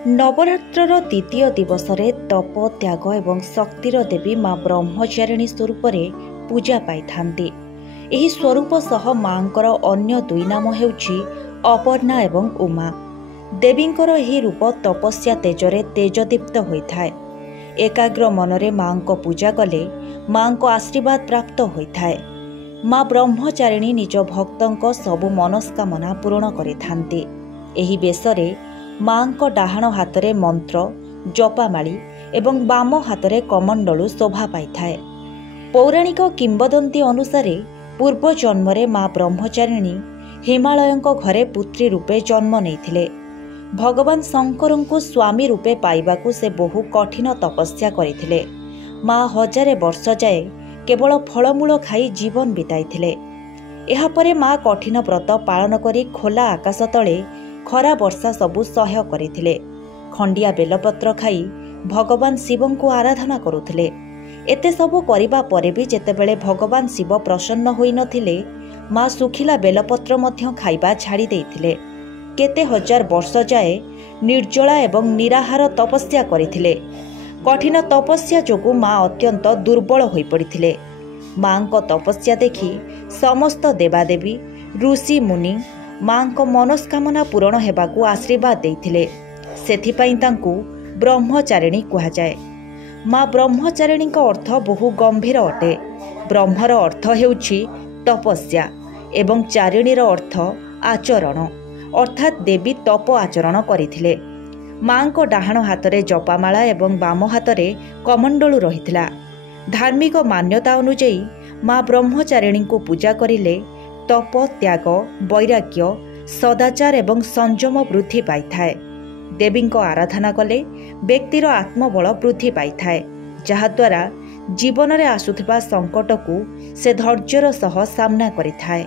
नवरात्रर द्वितीय दिवस तप त्याग एवं शक्तिर देवी माँ ब्रह्मचारिणी स्वरूप पूजा पाई एही स्वरूप सह मांकर अन्य दुई नाम हेउछि अपर्णा एवं उमा। देवींकर एही रूप तपस्या तेजरे तेजदीप्त होइथाय। एकाग्र मनरे माँ को पूजा कले माँ को आशीर्वाद प्राप्त होइथाय। माँ ब्रह्मचारिणी निज भक्तों सबु मनस्कामना पूर्ण करिथांती। एही बेसरे माँ को डाहाण हाथरे मंत्र जपामाली एवं बाम हाथरे कमंडलू शोभा पाई। पौराणिक किंबदंती अनुसारे पूर्व जन्मरे माँ ब्रह्मचारिणी हिमालयंक घरे पुत्री रूपे जन्म नेइथिले। भगवान शंकर को स्वामी रूपे पाइबाकू से बहु कठिन तपस्या करथिले। माँ हजारे वर्ष जाए केवल फलमूल खाई जीवन बिताइथिले। एहा परे माँ कठिन व्रत पालन करी खोला आकाश तले खरा वर्षा सबु सह्य करथिले। खंडिया बेलपत्र खाई भगवान शिव को आराधना करुथिले। एते सबु करिबा परे भी जेतेबेले भगवान शिव प्रसन्न होई नथिले माँ सुखिला बेलपत्र मध्य खाइबा छाड़ी देइथिले। केते हजार वर्ष जाए निर्जला एवं निराहार तपस्या करथिले। कठिन तपस्या जोगु माँ अत्यंत दुर्बल होई पड़िथिले। माँ को तपस्या देखि समस्त देवादेवी ऋषि मुनि माँ को मनस्कामना पूरण हेबाकू आशीर्वाद देइथिले। सेथिपाई तांकू ब्रह्मचारिणी कहा जाए। माँ ब्रह्मचारिणी का अर्थ बहु गंभीर अटे। ब्रह्मर अर्थ हेउछि तपस्या एवं चारिणीर अर्थ आचरण, अर्थात देवी तप आचरण करिथिले। माँ को डाहाण हाथरे जपामाला एवं बाम हाथरे कमंडलू रहिथिला। धार्मिक मान्यता अनुଯାयी माँ ब्रह्मचारिणी को पूजा करिले तप त्याग वैराग्य सदाचार एवं संयम वृद्धि पाई थाए। देवी को आराधना कले व्यक्तिर आत्मबल वृद्धि पाई थाए, जहाद्वारा जीवन में आसुथिबा संकट को से धैर्यर सह सामना करिथाए।